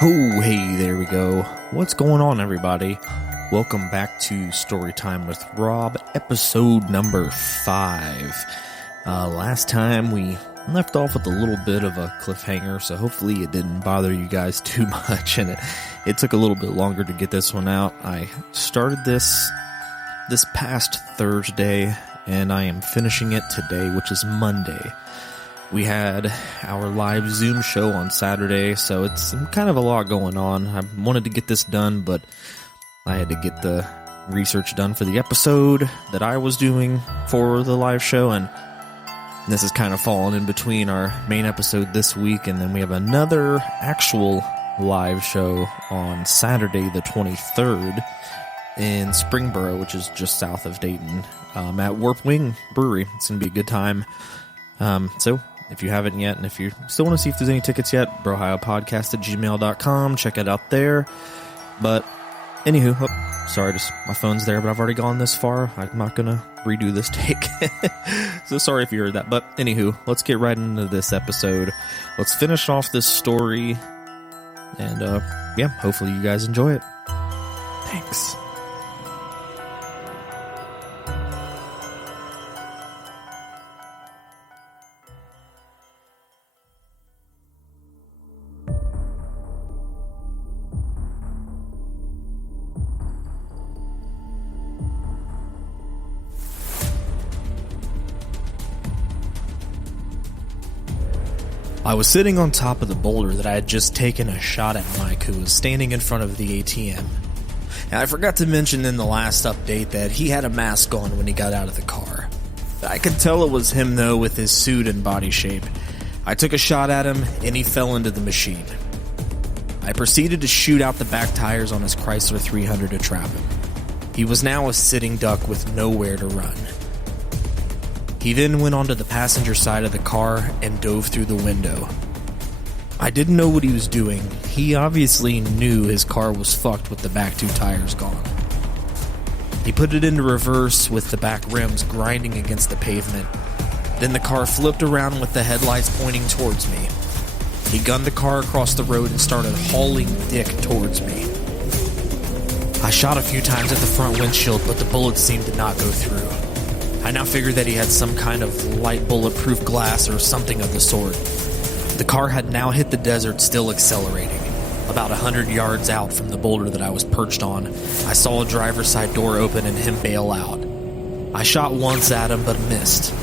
Oh, hey, there we go. What's going on, everybody? Welcome back to Storytime with Rob, episode number 5. Last time we left off with a little bit of a cliffhanger, so hopefully it didn't bother you guys too much, and it took a little bit longer to get this one out. I started this past Thursday, and I am finishing it today, which is Monday. We had our live Zoom show on Saturday, so it's kind of a lot going on. I wanted to get this done, but I had to get the research done for the episode that I was doing for the live show, and this is kind of fallen in between our main episode this week, and then we have another actual live show on Saturday the 23rd in Springboro, which is just south of Dayton, at Warp Wing Brewery. It's going to be a good time. So if you haven't yet, and if you still want to see if there's any tickets yet, brohiopodcast@gmail.com. Check it out there. But anywho, sorry, just my phone's there, but I've already gone this far. I'm not going to redo this take. So sorry if you heard that. But anywho, let's get right into this episode. Let's finish off this story. And yeah, hopefully you guys enjoy it. Thanks. I was sitting on top of the boulder that I had just taken a shot at Mike, who was standing in front of the ATM. And I forgot to mention in the last update that he had a mask on when he got out of the car. I could tell it was him, though, with his suit and body shape. I took a shot at him, and he fell into the machine. I proceeded to shoot out the back tires on his Chrysler 300 to trap him. He was now a sitting duck with nowhere to run. He then went onto the passenger side of the car and dove through the window. I didn't know what he was doing. He obviously knew his car was fucked with the back 2 tires gone. He put it into reverse with the back rims grinding against the pavement. Then the car flipped around with the headlights pointing towards me. He gunned the car across the road and started hauling dick towards me. I shot a few times at the front windshield, but the bullets seemed to not go through. I now figured that he had some kind of light bulletproof glass or something of the sort. The car had now hit the desert, still accelerating. About 100 yards out from the boulder that I was perched on, I saw a driver's side door open and him bail out. I shot once at him, but missed.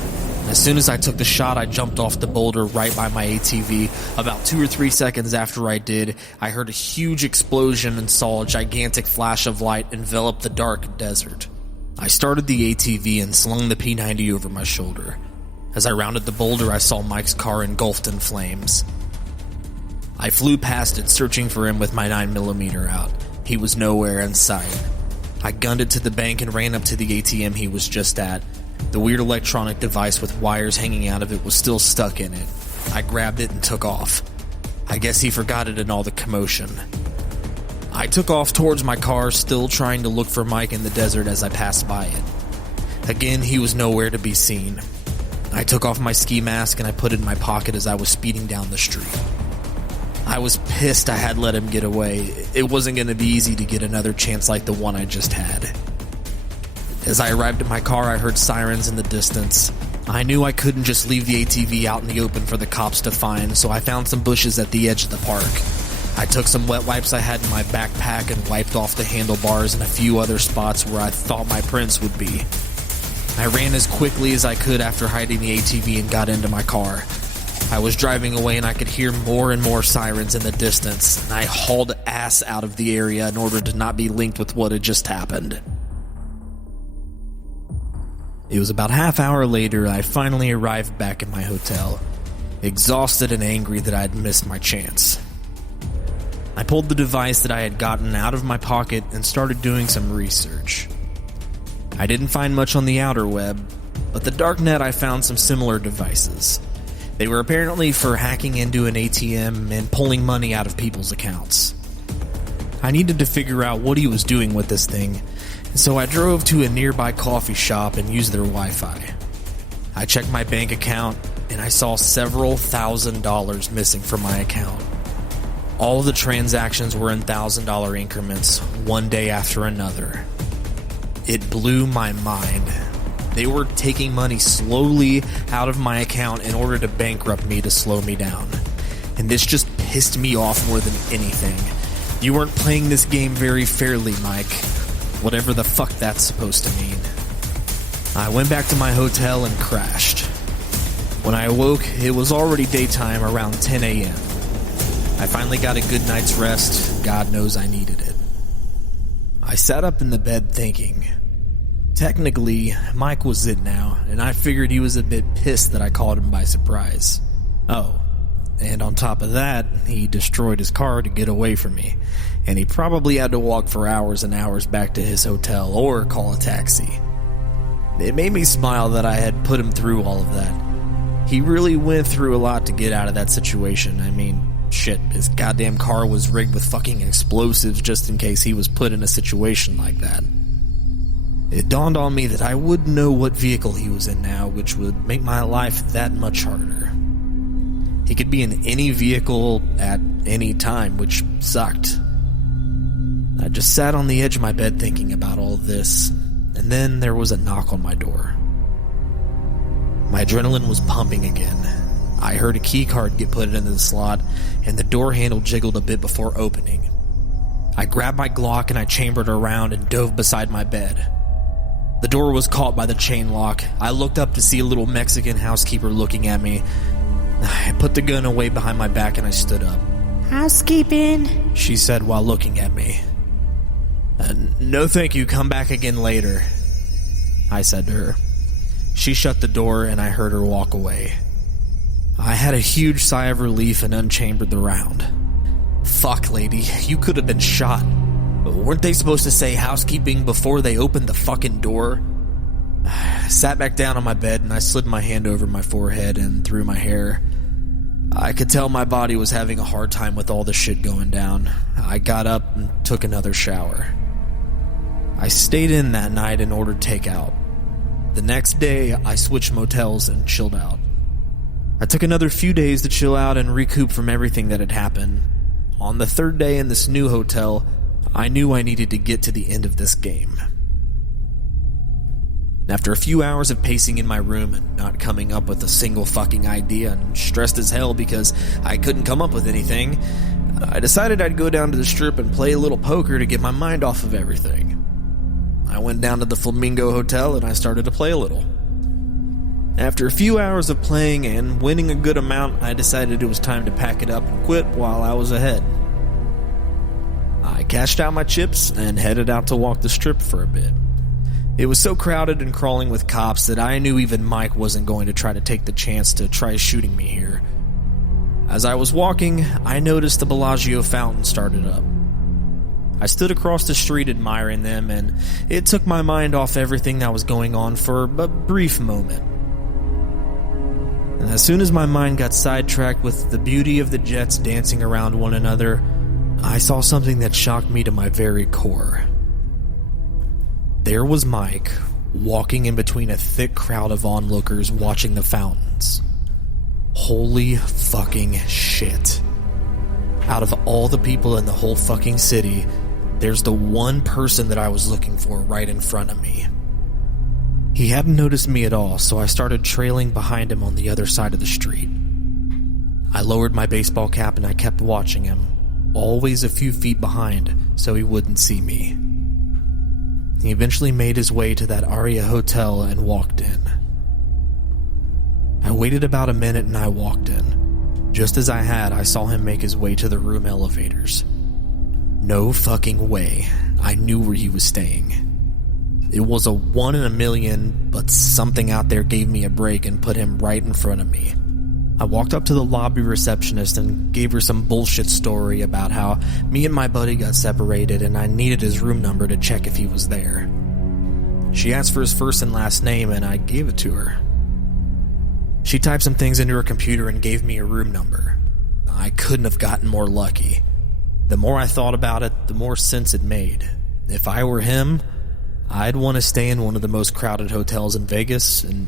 As soon as I took the shot, I jumped off the boulder right by my ATV. About 2 or 3 seconds after I did, I heard a huge explosion and saw a gigantic flash of light envelop the dark desert. I started the ATV and slung the P90 over my shoulder. As I rounded the boulder, I saw Mike's car engulfed in flames. I flew past it, searching for him with my 9mm out. He was nowhere in sight. I gunned it to the bank and ran up to the ATM he was just at. The weird electronic device with wires hanging out of it was still stuck in it. I grabbed it and took off. I guess he forgot it in all the commotion. I took off towards my car, still trying to look for Mike in the desert as I passed by it. Again, he was nowhere to be seen. I took off my ski mask and I put it in my pocket as I was speeding down the street. I was pissed I had let him get away. It wasn't going to be easy to get another chance like the one I just had. As I arrived at my car, I heard sirens in the distance. I knew I couldn't just leave the ATV out in the open for the cops to find, so I found some bushes at the edge of the park. I took some wet wipes I had in my backpack and wiped off the handlebars and a few other spots where I thought my prints would be. I ran as quickly as I could after hiding the ATV and got into my car. I was driving away and I could hear more and more sirens in the distance, and I hauled ass out of the area in order to not be linked with what had just happened. It was about half hour later I finally arrived back at my hotel, exhausted and angry that I had missed my chance. I pulled the device that I had gotten out of my pocket and started doing some research. I didn't find much on the outer web, but the darknet I found some similar devices. They were apparently for hacking into an ATM and pulling money out of people's accounts. I needed to figure out what he was doing with this thing, and so I drove to a nearby coffee shop and used their Wi-Fi. I checked my bank account, and I saw several $1,000s missing from my account. All the transactions were in $1,000 increments, one day after another. It blew my mind. They were taking money slowly out of my account in order to bankrupt me to slow me down. And this just pissed me off more than anything. You weren't playing this game very fairly, Mike. Whatever the fuck that's supposed to mean. I went back to my hotel and crashed. When I awoke, it was already daytime, around 10 a.m. I finally got a good night's rest. God knows I needed it. I sat up in the bed thinking. Technically, Mike was it now, and I figured he was a bit pissed that I caught him by surprise. Oh, and on top of that, he destroyed his car to get away from me, and he probably had to walk for hours and hours back to his hotel or call a taxi. It made me smile that I had put him through all of that. He really went through a lot to get out of that situation. I mean, shit, his goddamn car was rigged with fucking explosives just in case he was put in a situation like that. It dawned on me that I wouldn't know what vehicle he was in now, which would make my life that much harder. He could be in any vehicle at any time, which sucked. I just sat on the edge of my bed thinking about all this, and then there was a knock on my door. My adrenaline was pumping again. I heard a key card get put into the slot, and the door handle jiggled a bit before opening. I grabbed my Glock and I chambered around and dove beside my bed. The door was caught by the chain lock. I looked up to see a little Mexican housekeeper looking at me. I put the gun away behind my back and I stood up. "Housekeeping," she said while looking at me. No thank you, come back again later, I said to her. She shut the door and I heard her walk away. I had a huge sigh of relief and unchambered the round. Fuck, lady, you could have been shot. But weren't they supposed to say housekeeping before they opened the fucking door? I sat back down on my bed and I slid my hand over my forehead and through my hair. I could tell my body was having a hard time with all the shit going down. I got up and took another shower. I stayed in that night and ordered takeout. The next day, I switched motels and chilled out. I took another few days to chill out and recoup from everything that had happened. On the third day in this new hotel, I knew I needed to get to the end of this game. After a few hours of pacing in my room and not coming up with a single fucking idea and stressed as hell because I couldn't come up with anything, I decided I'd go down to the strip and play a little poker to get my mind off of everything. I went down to the Flamingo Hotel and I started to play a little. After a few hours of playing and winning a good amount, I decided it was time to pack it up and quit while I was ahead. I cashed out my chips and headed out to walk the strip for a bit. It was so crowded and crawling with cops that I knew even Mike wasn't going to try to take the chance to try shooting me here. As I was walking, I noticed the Bellagio fountain started up. I stood across the street admiring them, and it took my mind off everything that was going on for a brief moment. And as soon as my mind got sidetracked with the beauty of the jets dancing around one another, I saw something that shocked me to my very core. There was Mike, walking in between a thick crowd of onlookers watching the fountains. Holy fucking shit. Out of all the people in the whole fucking city, there's the one person that I was looking for right in front of me. He hadn't noticed me at all, so I started trailing behind him on the other side of the street. I lowered my baseball cap and I kept watching him, always a few feet behind, so he wouldn't see me. He eventually made his way to that Aria hotel and walked in. I waited about a minute and I walked in. Just as I had, I saw him make his way to the room elevators. No fucking way. I knew where he was staying. It was a 1 in a million, but something out there gave me a break and put him right in front of me. I walked up to the lobby receptionist and gave her some bullshit story about how me and my buddy got separated and I needed his room number to check if he was there. She asked for his first and last name and I gave it to her. She typed some things into her computer and gave me a room number. I couldn't have gotten more lucky. The more I thought about it, the more sense it made. If I were him, I'd want to stay in one of the most crowded hotels in Vegas and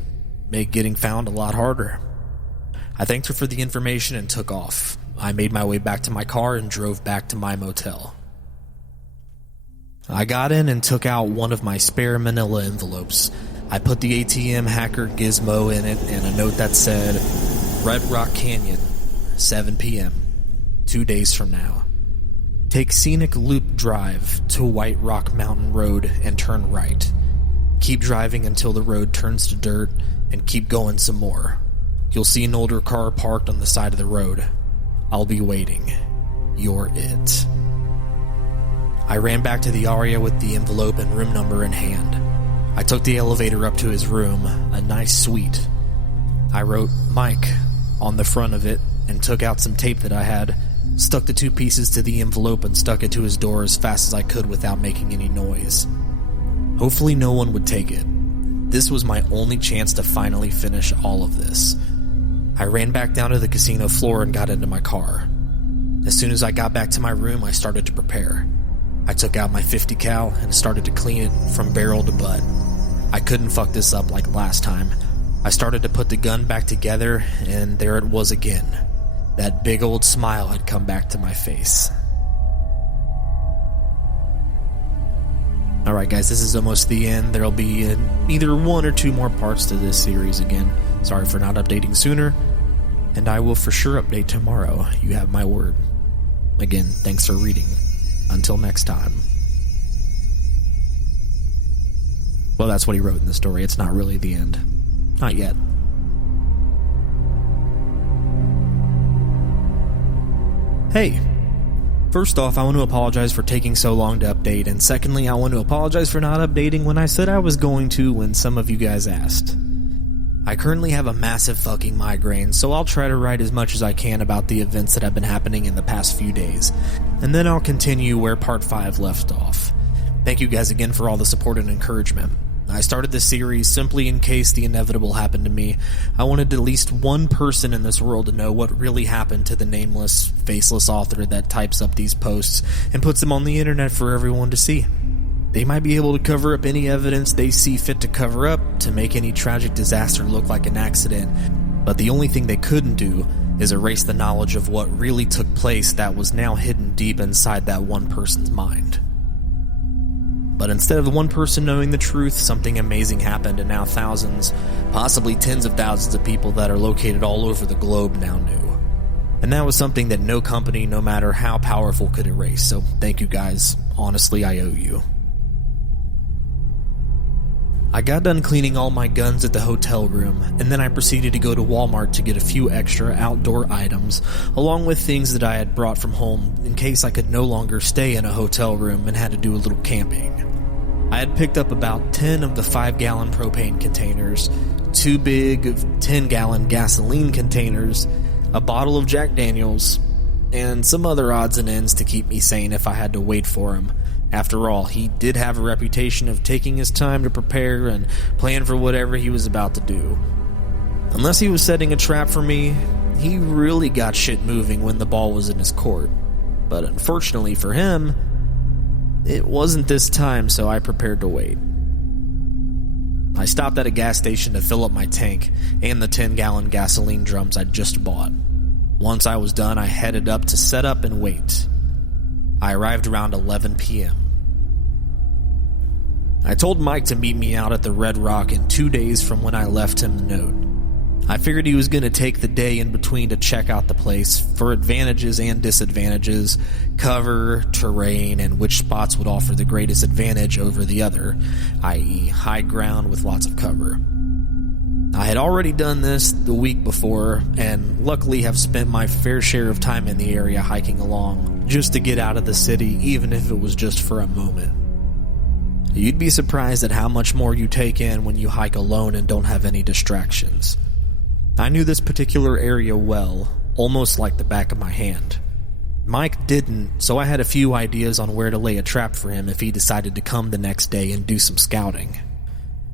make getting found a lot harder. I thanked her for the information and took off. I made my way back to my car and drove back to my motel. I got in and took out one of my spare manila envelopes. I put the ATM hacker gizmo in it and a note that said, Red Rock Canyon, 7 p.m., 2 days from now. Take scenic loop drive to White Rock Mountain Road and turn right. Keep driving until the road turns to dirt and keep going some more. You'll see an older car parked on the side of the road. I'll be waiting. You're it. I ran back to the Aria with the envelope and room number in hand. I took the elevator up to his room, a nice suite. I wrote Mike on the front of it and took out some tape that I had, stuck the 2 pieces to the envelope and stuck it to his door as fast as I could without making any noise. Hopefully no one would take it. This was my only chance to finally finish all of this. I ran back down to the casino floor and got into my car. As soon as I got back to my room, I started to prepare. I took out my .50 cal and started to clean it from barrel to butt. I couldn't fuck this up like last time. I started to put the gun back together, and there it was again. That big old smile had come back to my face. Alright guys, this is almost the end. There'll be either 1 or 2 more parts to this series again. Sorry for not updating sooner, and I will for sure update tomorrow. You have my word. Again, thanks for reading. Until next time. Well, that's what he wrote in the story. It's not really the end. Not yet. Hey, first off, I want to apologize for taking so long to update, and secondly, I want to apologize for not updating when I said I was going to when some of you guys asked. I currently have a massive fucking migraine, so I'll try to write as much as I can about the events that have been happening in the past few days, and then I'll continue where Part 5 left off. Thank you guys again for all the support and encouragement. I started this series simply in case the inevitable happened to me. I wanted at least one person in this world to know what really happened to the nameless, faceless author that types up these posts and puts them on the internet for everyone to see. They might be able to cover up any evidence they see fit to cover up to make any tragic disaster look like an accident, but the only thing they couldn't do is erase the knowledge of what really took place that was now hidden deep inside that one person's mind. But instead of the one person knowing the truth, something amazing happened, and now thousands, possibly tens of thousands of people that are located all over the globe now knew. And that was something that no company, no matter how powerful, could erase, so thank you guys. Honestly, I owe you. I got done cleaning all my guns at the hotel room, and then I proceeded to go to Walmart to get a few extra outdoor items, along with things that I had brought from home in case I could no longer stay in a hotel room and had to do a little camping. I had picked up about 10 of the 5-gallon propane containers, 2 big 10-gallon gasoline containers, a bottle of Jack Daniels, and some other odds and ends to keep me sane if I had to wait for him. After all, he did have a reputation of taking his time to prepare and plan for whatever he was about to do. Unless he was setting a trap for me, he really got shit moving when the ball was in his court. But unfortunately for him, it wasn't this time, so I prepared to wait. I stopped at a gas station to fill up my tank and the 10-gallon gasoline drums I'd just bought. Once I was done, I headed up to set up and wait. I arrived around 11 p.m. I told Mike to meet me out at the Red Rock in 2 days from when I left him the note. I figured he was going to take the day in between to check out the place for advantages and disadvantages, cover, terrain, and which spots would offer the greatest advantage over the other, i.e. high ground with lots of cover. I had already done this the week before, and luckily have spent my fair share of time in the area hiking along, just to get out of the city, even if it was just for a moment. You'd be surprised at how much more you take in when you hike alone and don't have any distractions. I knew this particular area well, almost like the back of my hand. Mike didn't, so I had a few ideas on where to lay a trap for him if he decided to come the next day and do some scouting.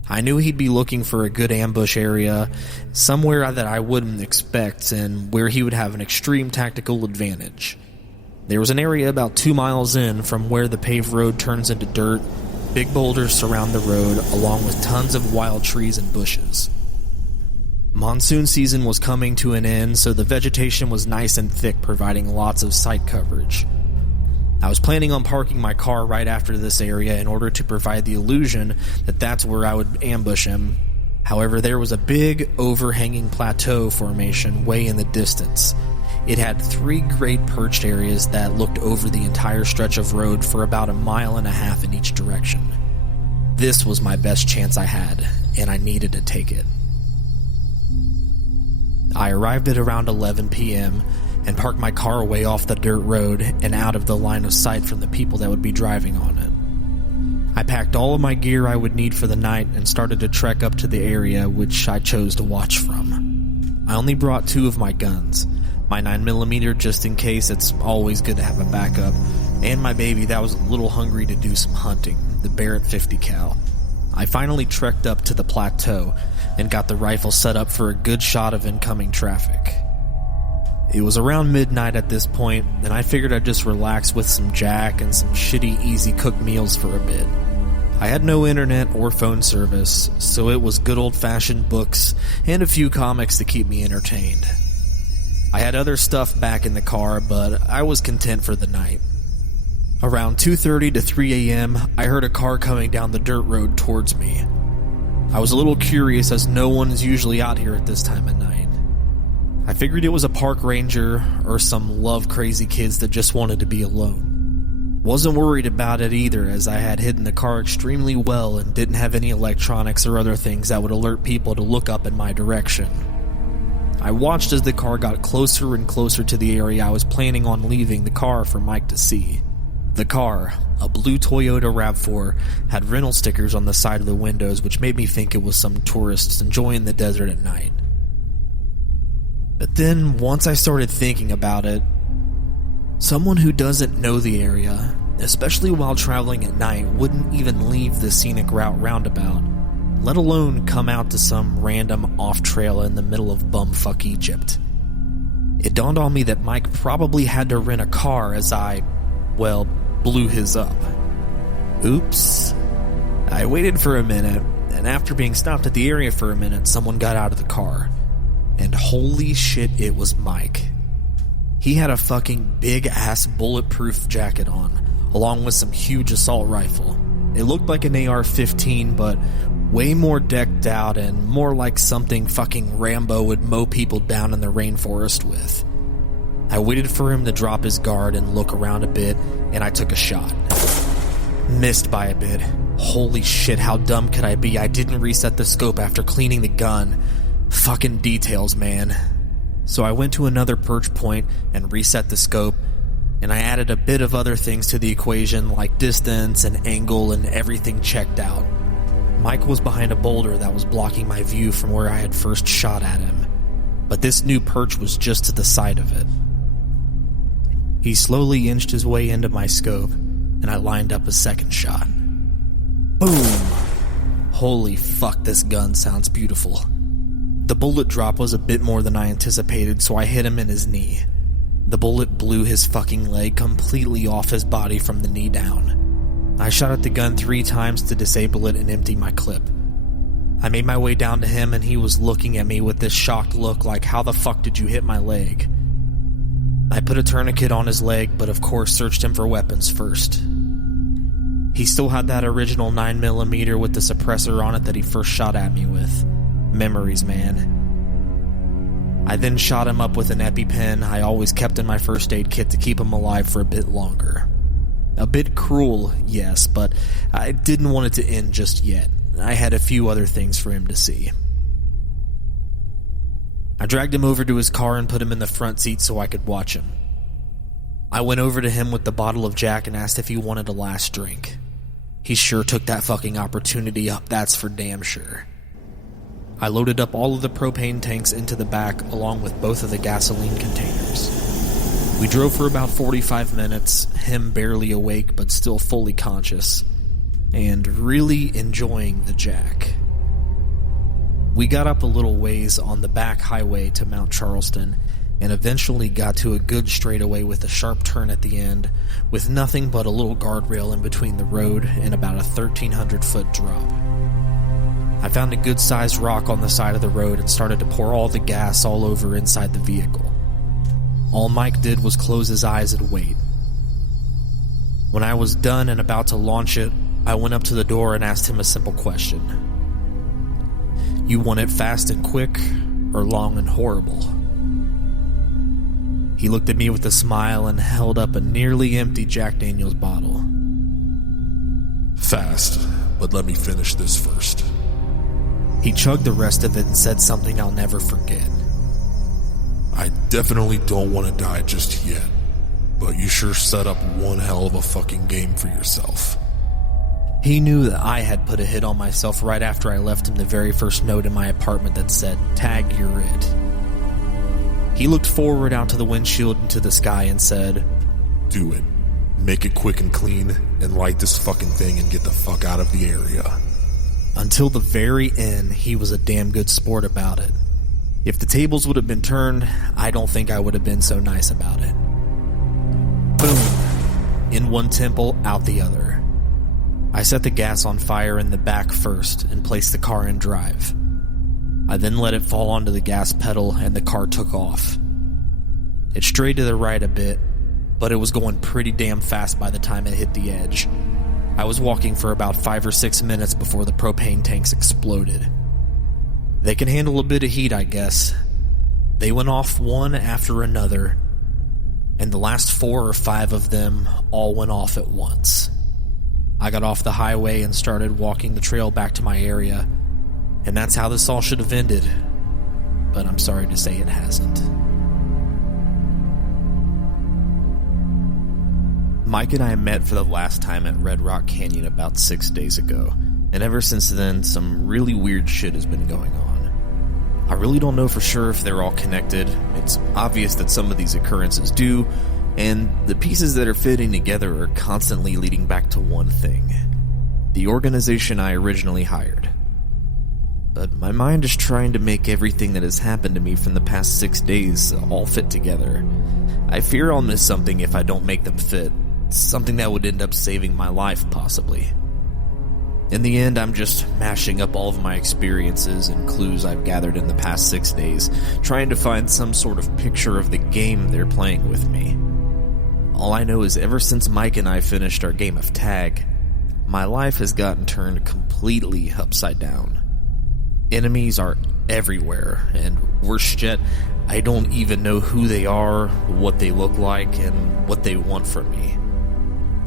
I knew he'd be looking for a good ambush area, somewhere that I wouldn't expect, and where he would have an extreme tactical advantage. There was an area about 2 miles in from where the paved road turns into dirt. Big boulders surround the road, along with tons of wild trees and bushes. Monsoon season was coming to an end, so the vegetation was nice and thick, providing lots of sight coverage. I was planning on parking my car right after this area in order to provide the illusion that that's where I would ambush him. However, there was a big, overhanging plateau formation way in the distance. It had 3 great perched areas that looked over the entire stretch of road for about 1.5 miles in each direction. This was my best chance I had, and I needed to take it. I arrived at around 11 p.m. and parked my car way off the dirt road and out of the line of sight from the people that would be driving on it. I packed all of my gear I would need for the night and started to trek up to the area which I chose to watch from. I only brought 2 of my guns, my 9mm just in case, it's always good to have a backup, and my baby that was a little hungry to do some hunting, the Barrett 50 cal. I finally trekked up to the plateau and got the rifle set up for a good shot of incoming traffic. It was around midnight at this point, and I figured I'd just relax with some Jack and some shitty easy-cooked meals for a bit. I had no internet or phone service, so it was good old-fashioned books and a few comics to keep me entertained. I had other stuff back in the car, but I was content for the night. Around 2:30 to 3 a.m., I heard a car coming down the dirt road towards me. I was a little curious as no one is usually out here at this time of night. I figured it was a park ranger or some love-crazy kids that just wanted to be alone. Wasn't worried about it either, as I had hidden the car extremely well and didn't have any electronics or other things that would alert people to look up in my direction. I watched as the car got closer and closer to the area I was planning on leaving the car for Mike to see. The car, a blue Toyota RAV4, had rental stickers on the side of the windows, which made me think it was some tourists enjoying the desert at night. But then, once I started thinking about it, someone who doesn't know the area, especially while traveling at night, wouldn't even leave the scenic route roundabout, let alone come out to some random off-trail in the middle of bumfuck Egypt. It dawned on me that Mike probably had to rent a car as I, blew his up. Oops. I waited for a minute, and after being stopped at the area for a minute, someone got out of the car. And holy shit, it was Mike. He had a fucking big-ass bulletproof jacket on, along with some huge assault rifle. It looked like an AR-15, but way more decked out and more like something fucking Rambo would mow people down in the rainforest with. I waited for him to drop his guard and look around a bit, and I took a shot. Missed by a bit. Holy shit, how dumb could I be? I didn't reset the scope after cleaning the gun. Fucking details, man. So I went to another perch point and reset the scope, and I added a bit of other things to the equation like distance and angle, and everything checked out. Mike was behind a boulder that was blocking my view from where I had first shot at him, but this new perch was just to the side of it. He slowly inched his way into my scope, and I lined up a second shot. Boom! Holy fuck, this gun sounds beautiful. The bullet drop was a bit more than I anticipated, so I hit him in his knee. The bullet blew his fucking leg completely off his body from the knee down. I shot at the gun 3 times to disable it and empty my clip. I made my way down to him, and he was looking at me with this shocked look like, how the fuck did you hit my leg? I put a tourniquet on his leg, but of course searched him for weapons first. He still had that original 9mm with the suppressor on it that he first shot at me with. Memories, man. I then shot him up with an EpiPen I always kept in my first aid kit to keep him alive for a bit longer. A bit cruel, yes, but I didn't want it to end just yet. I had a few other things for him to see. I dragged him over to his car and put him in the front seat so I could watch him. I went over to him with the bottle of Jack and asked if he wanted a last drink. He sure took that fucking opportunity up, that's for damn sure. I loaded up all of the propane tanks into the back along with both of the gasoline containers. We drove for about 45 minutes, him barely awake but still fully conscious, and really enjoying the Jack. We got up a little ways on the back highway to Mount Charleston and eventually got to a good straightaway with a sharp turn at the end with nothing but a little guardrail in between the road and about a 1,300-foot drop. I found a good-sized rock on the side of the road and started to pour all the gas all over inside the vehicle. All Mike did was close his eyes and wait. When I was done and about to launch it, I went up to the door and asked him a simple question. You want it fast and quick, or long and horrible? He looked at me with a smile and held up a nearly empty Jack Daniels bottle. Fast, but let me finish this first. He chugged the rest of it and said something I'll never forget. I definitely don't want to die just yet, but you sure set up one hell of a fucking game for yourself. He knew that I had put a hit on myself right after I left him the very first note in my apartment that said, "Tag, you're it." He looked forward out to the windshield and to the sky and said, Do it. Make it quick and clean, and light this fucking thing and get the fuck out of the area. Until the very end, he was a damn good sport about it. If the tables would have been turned, I don't think I would have been so nice about it. Boom. In one temple, out the other. I set the gas on fire in the back first and placed the car in drive. I then let it fall onto the gas pedal and the car took off. It strayed to the right a bit, but it was going pretty damn fast by the time it hit the edge. I was walking for about 5 or 6 minutes before the propane tanks exploded. They can handle a bit of heat, I guess. They went off one after another, and the last 4 or 5 of them all went off at once. I got off the highway and started walking the trail back to my area, and that's how this all should have ended. But I'm sorry to say it hasn't. Mike and I met for the last time at Red Rock Canyon about 6 days ago, and ever since then, some really weird shit has been going on. I really don't know for sure if they're all connected. It's obvious that some of these occurrences do, and the pieces that are fitting together are constantly leading back to one thing: the organization I originally hired. But my mind is trying to make everything that has happened to me from the past 6 days all fit together. I fear I'll miss something if I don't make them fit, something that would end up saving my life, possibly. In the end, I'm just mashing up all of my experiences and clues I've gathered in the past 6 days, trying to find some sort of picture of the game they're playing with me. All I know is ever since Mike and I finished our game of tag, my life has gotten turned completely upside down. Enemies are everywhere, and worse yet, I don't even know who they are, what they look like, and what they want from me.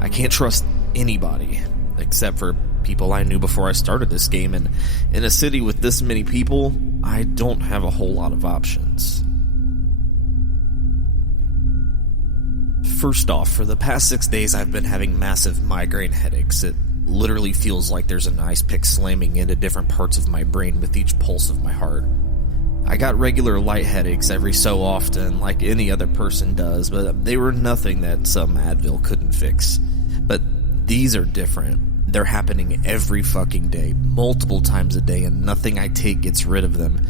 I can't trust anybody, except for people I knew before I started this game, and in a city with this many people, I don't have a whole lot of options. First off, for the past 6 days I've been having massive migraine headaches. It literally feels like there's an ice pick slamming into different parts of my brain with each pulse of my heart. I got regular light headaches every so often, like any other person does, but they were nothing that some Advil couldn't fix. But these are different. They're happening every fucking day, multiple times a day, and nothing I take gets rid of them.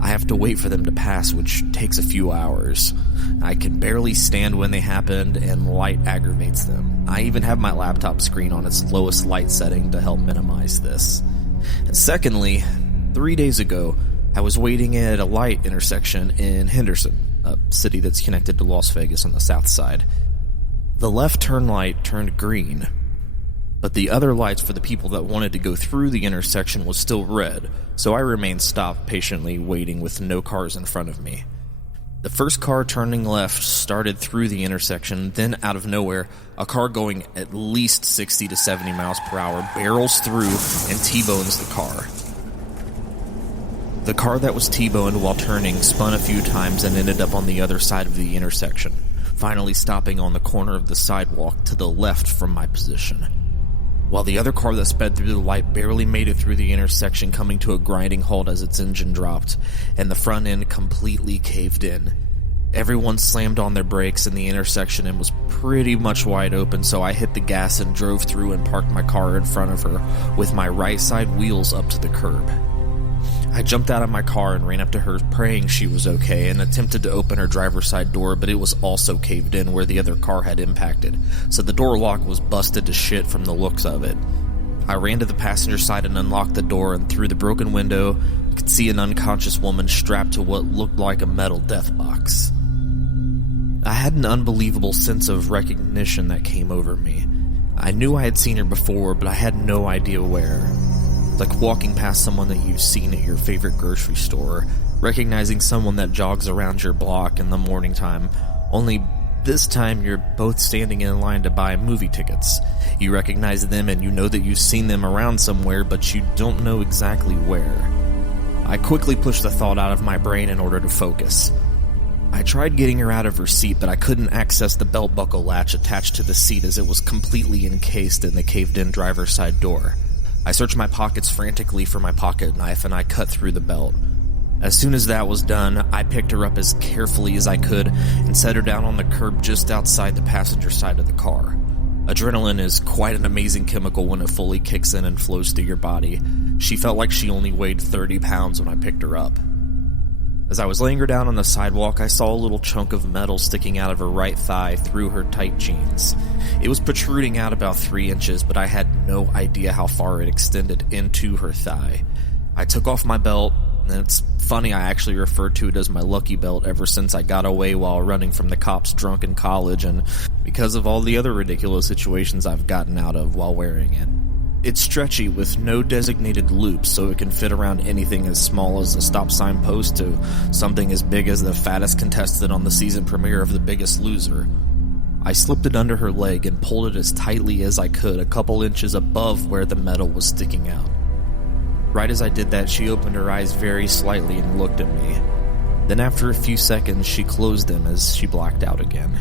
I have to wait for them to pass, which takes a few hours. I can barely stand when they happen, and light aggravates them. I even have my laptop screen on its lowest light setting to help minimize this. And secondly, 3 days ago, I was waiting at a light intersection in Henderson, a city that's connected to Las Vegas on the south side. The left turn light turned green, but the other lights for the people that wanted to go through the intersection was still red, so I remained stopped patiently waiting with no cars in front of me. The first car turning left started through the intersection, then out of nowhere, a car going at least 60 to 70 miles per hour barrels through and T-bones the car. The car that was T-boned while turning spun a few times and ended up on the other side of the intersection, finally stopping on the corner of the sidewalk to the left from my position. While the other car that sped through the light barely made it through the intersection, coming to a grinding halt as its engine dropped, and the front end completely caved in. Everyone slammed on their brakes in the intersection and was pretty much wide open, so I hit the gas and drove through and parked my car in front of her with my right side wheels up to the curb. I jumped out of my car and ran up to her, praying she was okay, and attempted to open her driver's side door, but it was also caved in where the other car had impacted, so the door lock was busted to shit from the looks of it. I ran to the passenger side and unlocked the door, and through the broken window, I could see an unconscious woman strapped to what looked like a metal death box. I had an unbelievable sense of recognition that came over me. I knew I had seen her before, but I had no idea where. Like walking past someone that you've seen at your favorite grocery store, recognizing someone that jogs around your block in the morning time, only this time you're both standing in line to buy movie tickets. You recognize them and you know that you've seen them around somewhere, but you don't know exactly where. I quickly pushed the thought out of my brain in order to focus. I tried getting her out of her seat, but I couldn't access the belt buckle latch attached to the seat as it was completely encased in the caved-in driver's side door. I searched my pockets frantically for my pocket knife and I cut through the belt. As soon as that was done, I picked her up as carefully as I could and set her down on the curb just outside the passenger side of the car. Adrenaline is quite an amazing chemical when it fully kicks in and flows through your body. She felt like she only weighed 30 pounds when I picked her up. As I was laying her down on the sidewalk, I saw a little chunk of metal sticking out of her right thigh through her tight jeans. It was protruding out about 3 inches, but I had no idea how far it extended into her thigh. I took off my belt, and it's funny I actually referred to it as my lucky belt ever since I got away while running from the cops drunk in college and because of all the other ridiculous situations I've gotten out of while wearing it. It's stretchy with no designated loops, so it can fit around anything as small as a stop sign post to something as big as the fattest contestant on the season premiere of The Biggest Loser. I slipped it under her leg and pulled it as tightly as I could, a couple inches above where the metal was sticking out. Right as I did that, she opened her eyes very slightly and looked at me. Then after a few seconds, she closed them as she blacked out again.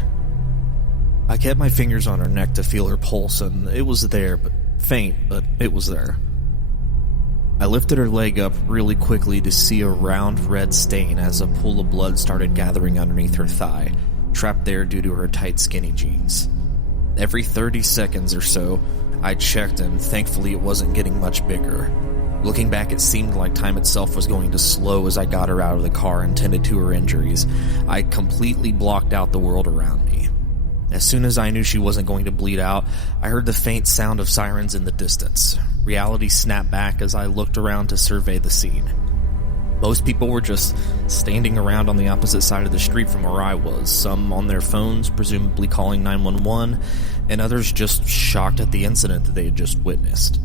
I kept my fingers on her neck to feel her pulse, and it was there, but faint, but it was there. I lifted her leg up really quickly to see a round red stain as a pool of blood started gathering underneath her thigh, trapped there due to her tight skinny jeans. Every 30 seconds or so, I checked and thankfully it wasn't getting much bigger. Looking back, it seemed like time itself was going to slow as I got her out of the car and tended to her injuries. I completely blocked out the world around me. As soon as I knew she wasn't going to bleed out, I heard the faint sound of sirens in the distance. Reality snapped back as I looked around to survey the scene. Most people were just standing around on the opposite side of the street from where I was, some on their phones, presumably calling 911, and others just shocked at the incident that they had just witnessed.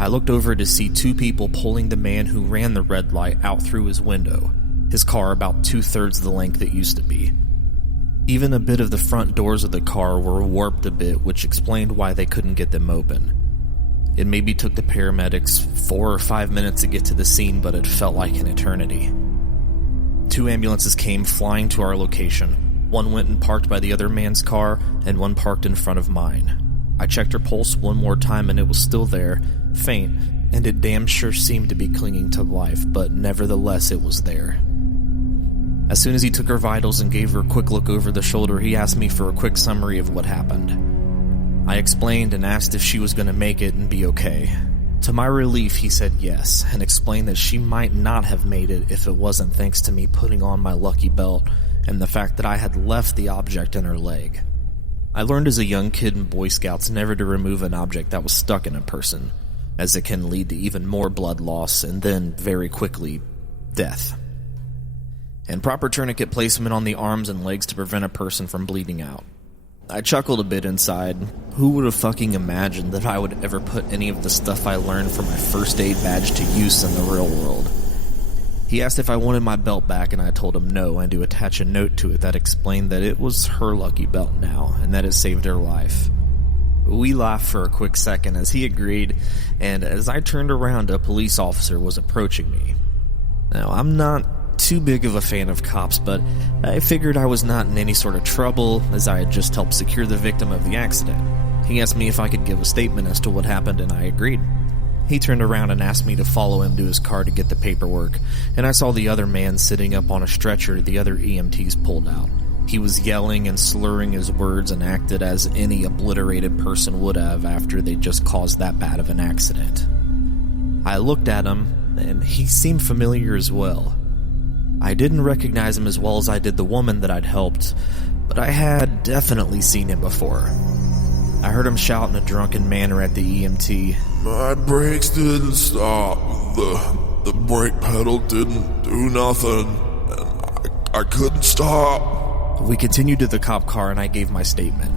I looked over to see 2 people pulling the man who ran the red light out through his window, his car about 2/3 the length it used to be. Even a bit of the front doors of the car were warped a bit, which explained why they couldn't get them open. It maybe took the paramedics 4 or 5 minutes to get to the scene, but it felt like an eternity. 2 ambulances came flying to our location. One went and parked by the other man's car, and one parked in front of mine. I checked her pulse one more time and it was still there, faint, and it damn sure seemed to be clinging to life, but nevertheless it was there. As soon as he took her vitals and gave her a quick look over the shoulder, he asked me for a quick summary of what happened. I explained and asked if she was going to make it and be okay. To my relief, he said yes, and explained that she might not have made it if it wasn't thanks to me putting on my lucky belt and the fact that I had left the object in her leg. I learned as a young kid in Boy Scouts never to remove an object that was stuck in a person, as it can lead to even more blood loss and then, very quickly, death. And proper tourniquet placement on the arms and legs to prevent a person from bleeding out. I chuckled a bit inside. Who would have fucking imagined that I would ever put any of the stuff I learned from my first aid badge to use in the real world? He asked if I wanted my belt back, and I told him no, and to attach a note to it that explained that it was her lucky belt now, and that it saved her life. We laughed for a quick second as he agreed, and as I turned around, a police officer was approaching me. Now, I'm not too big of a fan of cops, but I figured I was not in any sort of trouble, as I had just helped secure the victim of the accident. He asked me if I could give a statement as to what happened, and I agreed. He turned around and asked me to follow him to his car to get the paperwork, and I saw the other man sitting up on a stretcher the other EMTs pulled out. He was yelling and slurring his words and acted as any obliterated person would have after they just caused that bad of an accident. I looked at him, and he seemed familiar as well. I didn't recognize him as well as I did the woman that I'd helped, but I had definitely seen him before. I heard him shout in a drunken manner at the EMT, My brakes didn't stop. The brake pedal didn't do nothing. And I couldn't stop. We continued to the cop car and I gave my statement.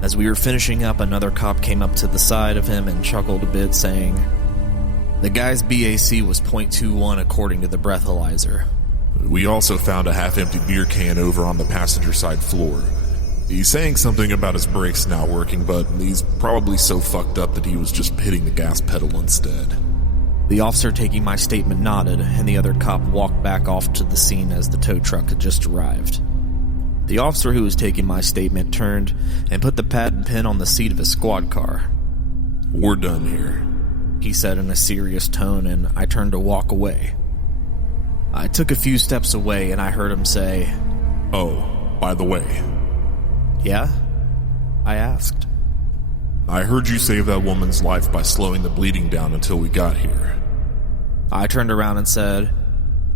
As we were finishing up, another cop came up to the side of him and chuckled a bit, saying, "The guy's BAC was .21 according to the breathalyzer." We also found a half-empty beer can over on the passenger side floor. He's saying something about his brakes not working, but he's probably so fucked up that he was just hitting the gas pedal instead. The officer taking my statement nodded, and the other cop walked back off to the scene as the tow truck had just arrived. The officer who was taking my statement turned and put the pad and pen on the seat of his squad car. "We're done here," he said in a serious tone, and I turned to walk away. I took a few steps away and I heard him say, "Oh, by the way." "Yeah?" I asked. "I heard you save that woman's life by slowing the bleeding down until we got here." I turned around and said,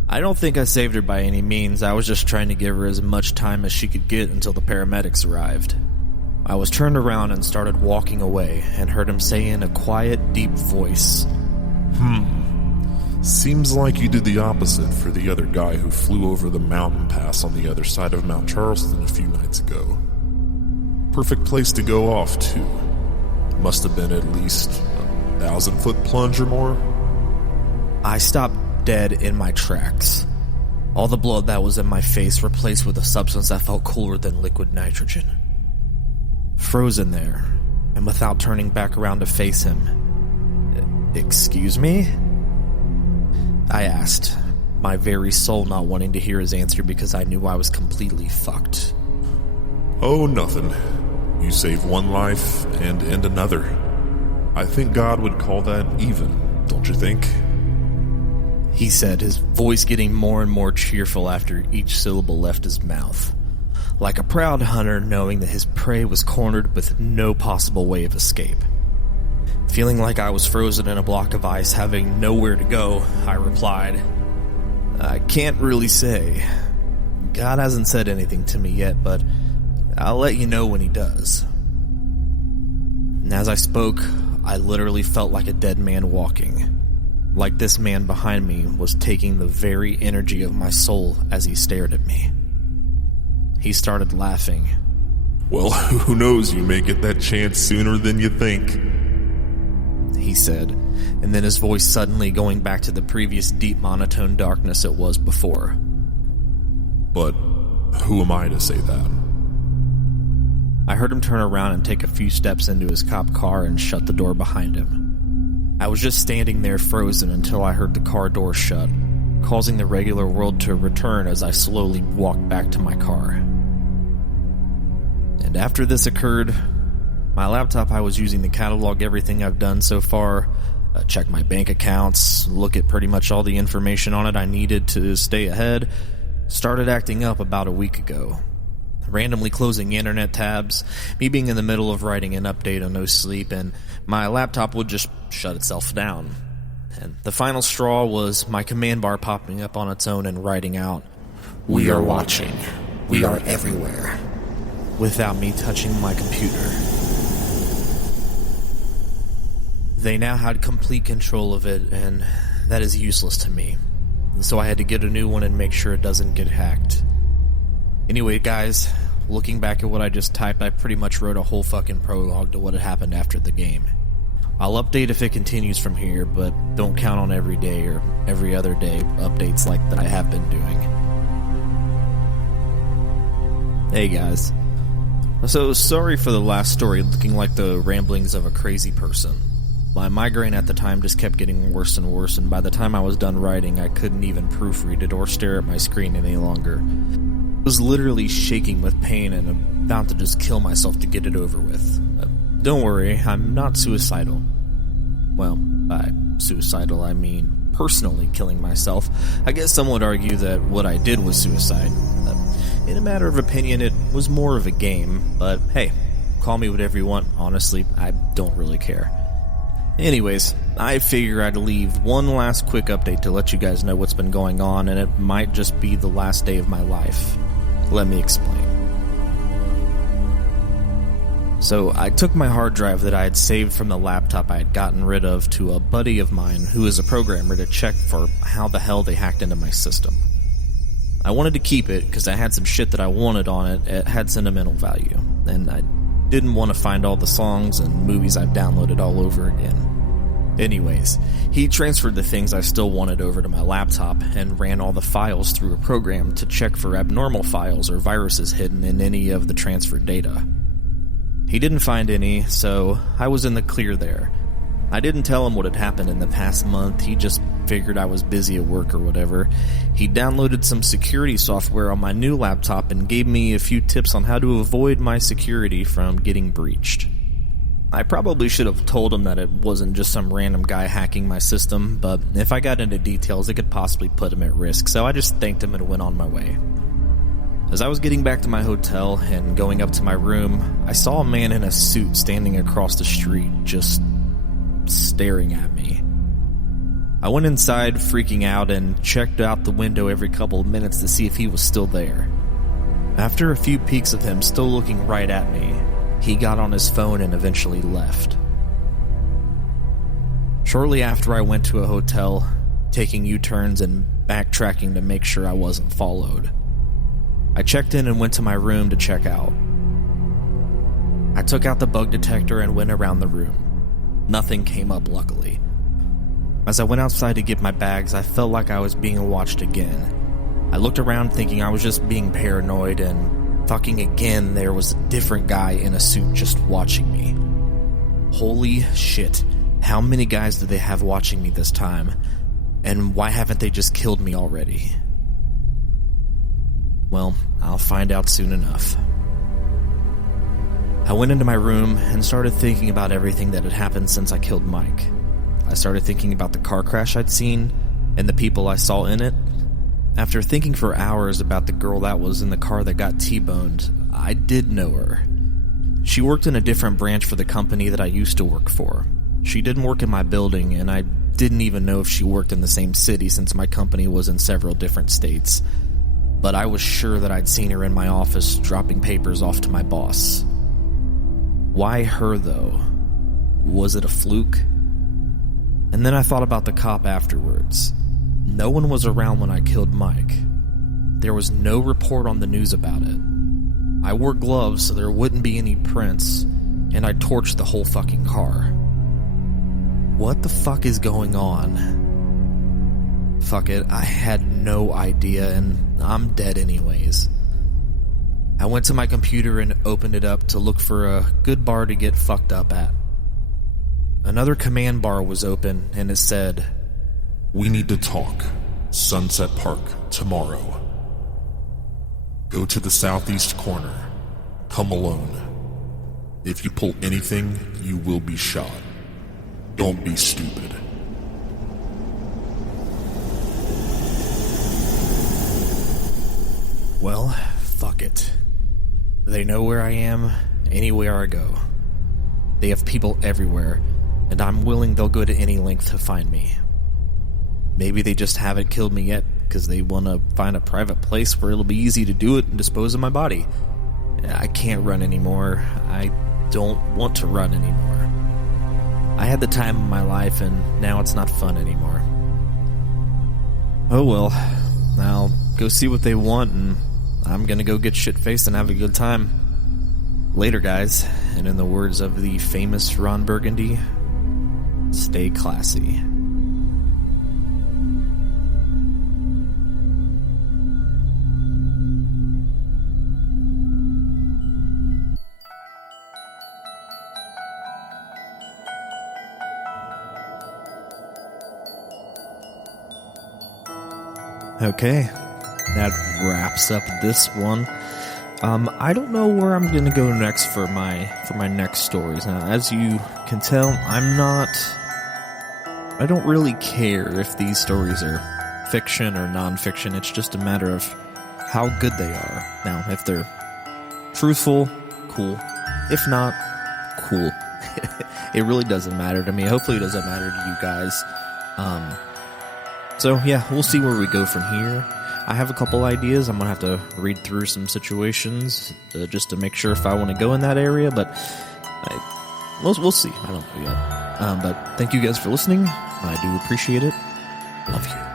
"I don't think I saved her by any means. I was just trying to give her as much time as she could get until the paramedics arrived." I was turned around and started walking away and heard him say in a quiet, deep voice, Seems like you did the opposite for the other guy who flew over the mountain pass on the other side of Mount Charleston a few nights ago. Perfect place to go off, too. Must have been at least 1,000-foot plunge or more." I stopped dead in my tracks. All the blood that was in my face replaced with a substance that felt cooler than liquid nitrogen. Frozen there, and without turning back around to face him. "Excuse me?" I asked, my very soul not wanting to hear his answer because I knew I was completely fucked. "Oh, nothing. You save one life and end another. I think God would call that even, don't you think?" He said, his voice getting more and more cheerful after each syllable left his mouth. Like a proud hunter knowing that his prey was cornered with no possible way of escape. Feeling like I was frozen in a block of ice, having nowhere to go, I replied, "I can't really say. God hasn't said anything to me yet, but I'll let you know when he does." And as I spoke, I literally felt like a dead man walking. Like this man behind me was taking the very energy of my soul as he stared at me. He started laughing. "Well, who knows, you may get that chance sooner than you think," he said, and then his voice suddenly going back to the previous deep monotone darkness it was before. "But who am I to say that?" I heard him turn around and take a few steps into his cop car and shut the door behind him. I was just standing there frozen until I heard the car door shut, causing the regular world to return as I slowly walked back to my car. And after this occurred, my laptop I was using to catalog everything I've done so far, check my bank accounts, look at pretty much all the information on it I needed to stay ahead, started acting up about a week ago. Randomly closing internet tabs, me being in the middle of writing an update on no sleep, and my laptop would just shut itself down. And the final straw was my command bar popping up on its own and writing out, "We are watching. We are everywhere," without me touching my computer. They now had complete control of it, and that is useless to me. And so I had to get a new one and make sure it doesn't get hacked. Anyway, guys, looking back at what I just typed, I pretty much wrote a whole fucking prologue to what had happened after the game. I'll update if it continues from here, but don't count on every day or every other day updates like that I have been doing. Hey guys. So sorry for the last story looking like the ramblings of a crazy person. My migraine at the time just kept getting worse and worse, and by the time I was done writing, I couldn't even proofread it or stare at my screen any longer. I was literally shaking with pain and about to just kill myself to get it over with. Don't worry, I'm not suicidal. Well, by suicidal I mean personally killing myself. I guess some would argue that what I did was suicide. In a matter of opinion, it was more of a game, but hey, call me whatever you want. Honestly, I don't really care. Anyways, I figure I'd leave one last quick update to let you guys know what's been going on, and it might just be the last day of my life. Let me explain. So I took my hard drive that I had saved from the laptop I had gotten rid of to a buddy of mine who is a programmer to check for how the hell they hacked into my system. I wanted to keep it because I had some shit that I wanted on it. It had sentimental value, and I didn't want to find all the songs and movies I've downloaded all over again. Anyways, he transferred the things I still wanted over to my laptop and ran all the files through a program to check for abnormal files or viruses hidden in any of the transferred data. He didn't find any, so I was in the clear there. I didn't tell him what had happened in the past month. He just figured I was busy at work or whatever. He downloaded some security software on my new laptop and gave me a few tips on how to avoid my security from getting breached. I probably should have told him that it wasn't just some random guy hacking my system, but if I got into details, it could possibly put him at risk, so I just thanked him and went on my way. As I was getting back to my hotel and going up to my room, I saw a man in a suit standing across the street, just staring at me. I went inside, freaking out, and checked out the window every couple of minutes to see if he was still there. After a few peeks of him still looking right at me, he got on his phone and eventually left. Shortly after, I went to a hotel, taking U-turns and backtracking to make sure I wasn't followed. I checked in and went to my room to check out. I took out the bug detector and went around the room. Nothing came up, luckily. As I went outside to get my bags, I felt like I was being watched again. I looked around thinking I was just being paranoid, and fucking again, there was a different guy in a suit just watching me. Holy shit, how many guys do they have watching me this time? And why haven't they just killed me already? Well, I'll find out soon enough. I went into my room and started thinking about everything that had happened since I killed Mike. I started thinking about the car crash I'd seen and the people I saw in it. After thinking for hours about the girl that was in the car that got T-boned, I did know her. She worked in a different branch for the company that I used to work for. She didn't work in my building, and I didn't even know if she worked in the same city since my company was in several different states. But I was sure that I'd seen her in my office dropping papers off to my boss. Why her, though? Was it a fluke? And then I thought about the cop afterwards. No one was around when I killed Mike. There was no report on the news about it. I wore gloves so there wouldn't be any prints, and I torched the whole fucking car. What the fuck is going on? Fuck it, I had no idea, and I'm dead anyways. I went to my computer and opened it up to look for a good bar to get fucked up at. Another command bar was open, and it said, "We need to talk. Sunset Park, tomorrow. Go to the southeast corner. Come alone. If you pull anything, you will be shot. Don't be stupid." Well, fuck it. They know where I am, anywhere I go. They have people everywhere, and I'm willing they'll go to any length to find me. Maybe they just haven't killed me yet because they want to find a private place where it'll be easy to do it and dispose of my body. I can't run anymore. I don't want to run anymore. I had the time of my life, and now it's not fun anymore. Oh well, I'll go see what they want, and I'm gonna go get shit-faced and have a good time. Later, guys, and in the words of the famous Ron Burgundy, stay classy. Okay, that wraps up this one. I don't know where I'm gonna go next for my next stories. Now, as you can tell, I don't really care if these stories are fiction or non-fiction. It's just a matter of how good they are. Now, if they're truthful, cool. If not, cool. It really doesn't matter to me. Hopefully it doesn't matter to you guys. So yeah, we'll see where we go from here. I have a couple ideas. I'm going to have to read through some situations just to make sure if I want to go in that area, but we'll see. I don't know yet. But thank you guys for listening. I do appreciate it. Love you.